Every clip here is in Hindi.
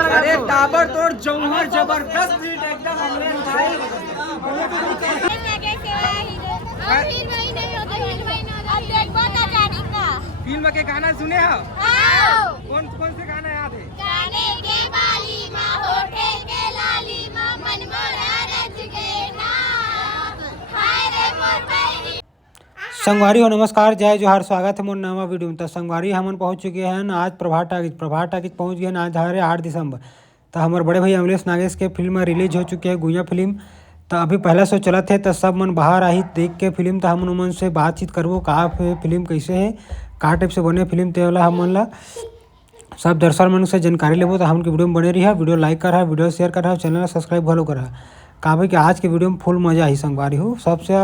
अरे ताबड़तोड़ जौहर जबरदस्त एकदम फिल्म के गाना सुने हो? कौन कौन से गाना याद है? गाने के बाली माँ होठे के लाली माँ मन मोरा रच के नाम हाय रे मोर बैरी। संगवारी हो नमस्कार, जय जोहार, स्वागत है मोर नवा वीडियो में। तो संगवारी हमन पहुंच चुके हैं आज प्रभात टाकिज पहुंच गए हैं। आज है 8 दिसंबर। तो हमारे बड़े भाई अमलेश नागेश के फिल्म रिलीज हो चुके हैं, गुइया फिल्म। तो अभी पहला शो चला थे तो सब मन बाहर आई देख के फिल्म। तो हम उन से बातचीत करबो का फिल्म कैसे है, का टाइप से बने फिल्म, ते वाला हमन ला सब दर्शक मन से जानकारी लेबो। तो हमके वीडियो में बने रही है, वीडियो लाइक कर, वीडियो शेयर कर, चैनल सब्सक्राइब फॉलो कर। काहे कि आज के वीडियो में फुल मजा आई संगवारी हो सबसे।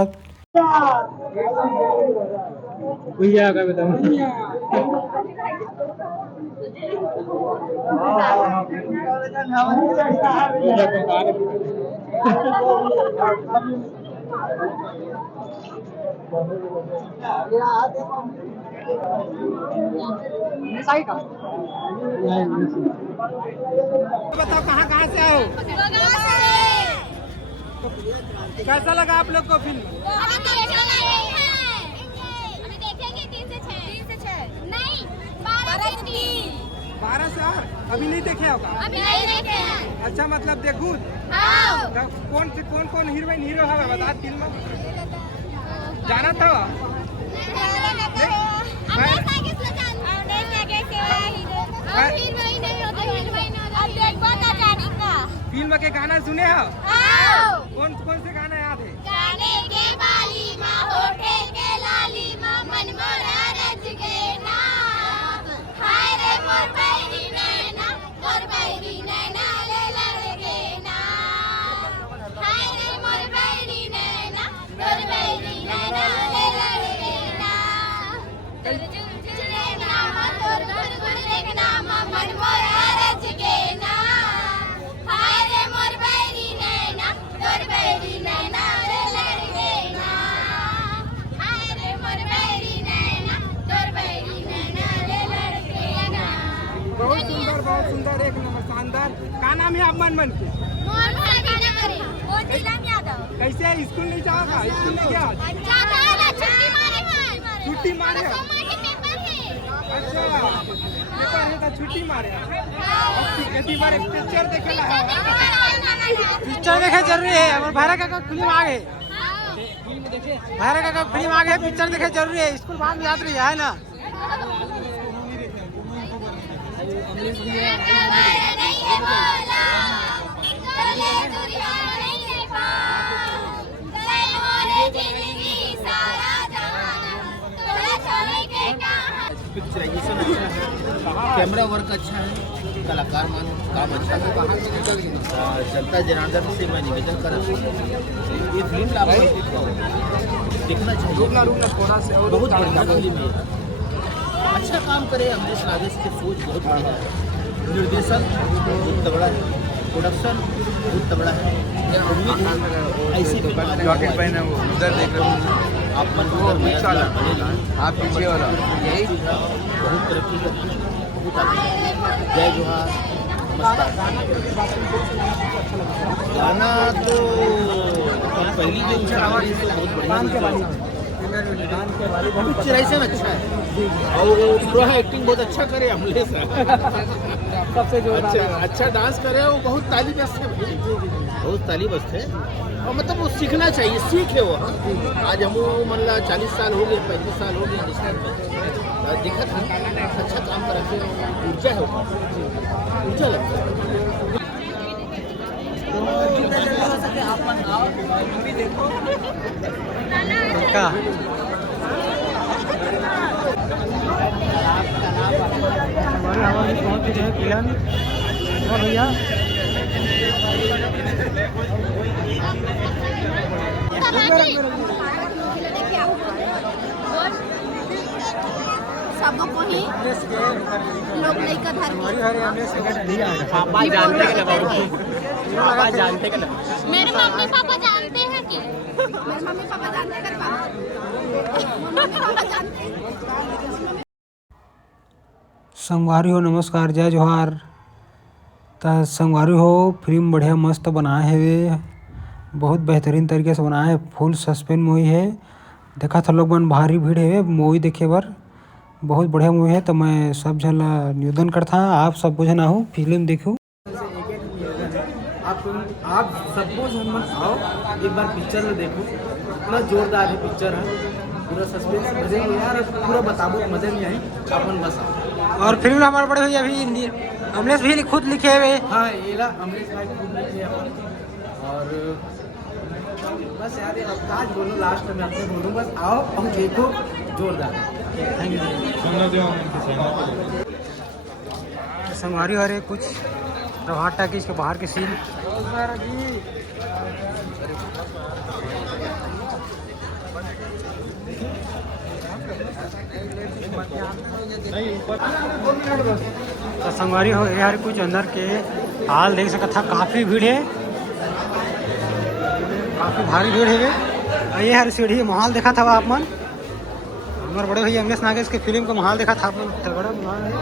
बताओ कहाँ से आओ? कैसा लगा आप लोग को फिल्म? अभी देखेंगे 3 से 6 नहीं 12 से 3। 12 से 8 अभी नहीं देखे होगा? अभी नहीं देखे हैं। अच्छा, मतलब देखू कौन हीरोइन हीरो है बता फिल्म में? जाना था? फिल्म के गाना सुने हो? कौन कौन से गाना याद है? गाने के बाली माँ होठे के लाली माँ मन मोरा रच के नाम हाय रे मोर बैरी नैना मोर बैरी नैना ले लड़के नाम हाय रे मोर बैरी नैना मोर बैरी नैना ले लड़के नाम तोर चुचुरे नाम तोर गुरगुर देखना मन मोरा रच के नाम हाय रे मोर बैरी नैना तोर बैरी नैना ले लड़के नाम हाय रे मोर बैरी नैना तोर बैरी नैना ले लड़के नाम। बहुत सुंदर एक नंबर शानदार। का नाम है आप मन के? मोर भाभी ने करे और जिला में यादव। कैसे स्कूल नहीं जाओगा? स्कूल नहीं गया? जाता है ना, छुट्टी मारे हैं। छुट्टी मारे? सोमवार के पेपर है। अच्छा, पेपर है तो छुट्टी मारे। यदि बारे पिक्चर देखेला है? पिक्चर देखे जरूरी है। हमारे भाई का फिल्म आ गए, भाई का फिल्म आ गए, पिक्चर देखे जरूरी है। स्कूल बाद में याद रही है ना। पिक्चराइजेशन अच्छा है, कैमरा वर्क अच्छा है, कलाकार मान काम अच्छा है। जनता जनार्दन से मैं निवेदन कर रहा हूँ ये फिल्म आप देखना चाहिए। बहुत बढ़िया फिल्म है, अच्छा काम करे। अमलेश नागेश की सोच बहुत बढ़िया है, निर्देशन बहुत तगड़ा है, प्रोडक्शन बहुत तगड़ा है। ऐसी जॉकेट पहने वो उधर देख रहे हो आप मन आप पीछे वाला बहुत तरक्की करती है, बहुत आगे। जय जोहार, नमस्कार। गाना तो पहली जो बहुत बढ़िया, पिक्चराइजेशन अच्छा है और पूरा एक्टिंग बहुत अच्छा करे अमलेश सबसे जो अच्छा डांस करे वो बहुत तालीबस्त है, बहुत तालीबस्त है। और मतलब वो सीखना चाहिए, सीख है वो। आज हम मतलब 40 साल हो गए, 35 साल हो गए देखा था, अच्छा काम कर रखे, ऊर्जा है, ऊर्जा लगता है। हमारे पहुँच चुके हैं फिल्म भैया। सबको ही लोग लेकर पापा जानते हैं पापा जानते हैं मेरे मम्मी पापा जानते हैं कि मेरे मम्मी पापा जानते हैं संगवारी हो नमस्कार जय जोहार। त संगवारी हो फिल्म बढ़िया मस्त बनाए हेवे, बहुत बेहतरीन तरीके से बनाए है, फुल सस्पेंस मूवी है। देखा था लोग मन भारी भीड़ है मूवी देखे बर, बहुत बढ़िया मूवी है। तो मैं सब जन ला निवेदन करता आप सब जन आहू फिल्म देखूँ। आप सबको हम आओ एक बार पिक्चर में देखो, इतना जोरदार है पिक्चर है, पूरा सस्पेंस मजे में यार, पूरा बताबो मजे नहीं आई अपन बस आओ। और फिल्म हमारे बड़े भैया अभी अमलेश भी खुद लिखे हुए। हाँ ये ला अमरीश भाई खुद लिखे अपन, और बस यार अब आज बोलो लास्ट में अपने बोलूँ, बस आओ और देखो जोरदार। संगवारी हो रहे कुछ प्रभात टाकीज के बाहर के सीन। तो संगवारी हो यार कुछ अंदर के हाल देख सकता था, काफ़ी भीड़ है, काफ़ी भारी भीड़ है। ये हर सीढ़ी माहौल देखा था आप मन, हमारे बड़े भैया अमलेश नागेश के फिल्म का माहौल देखा था आप मन, तगड़ा माहौल है।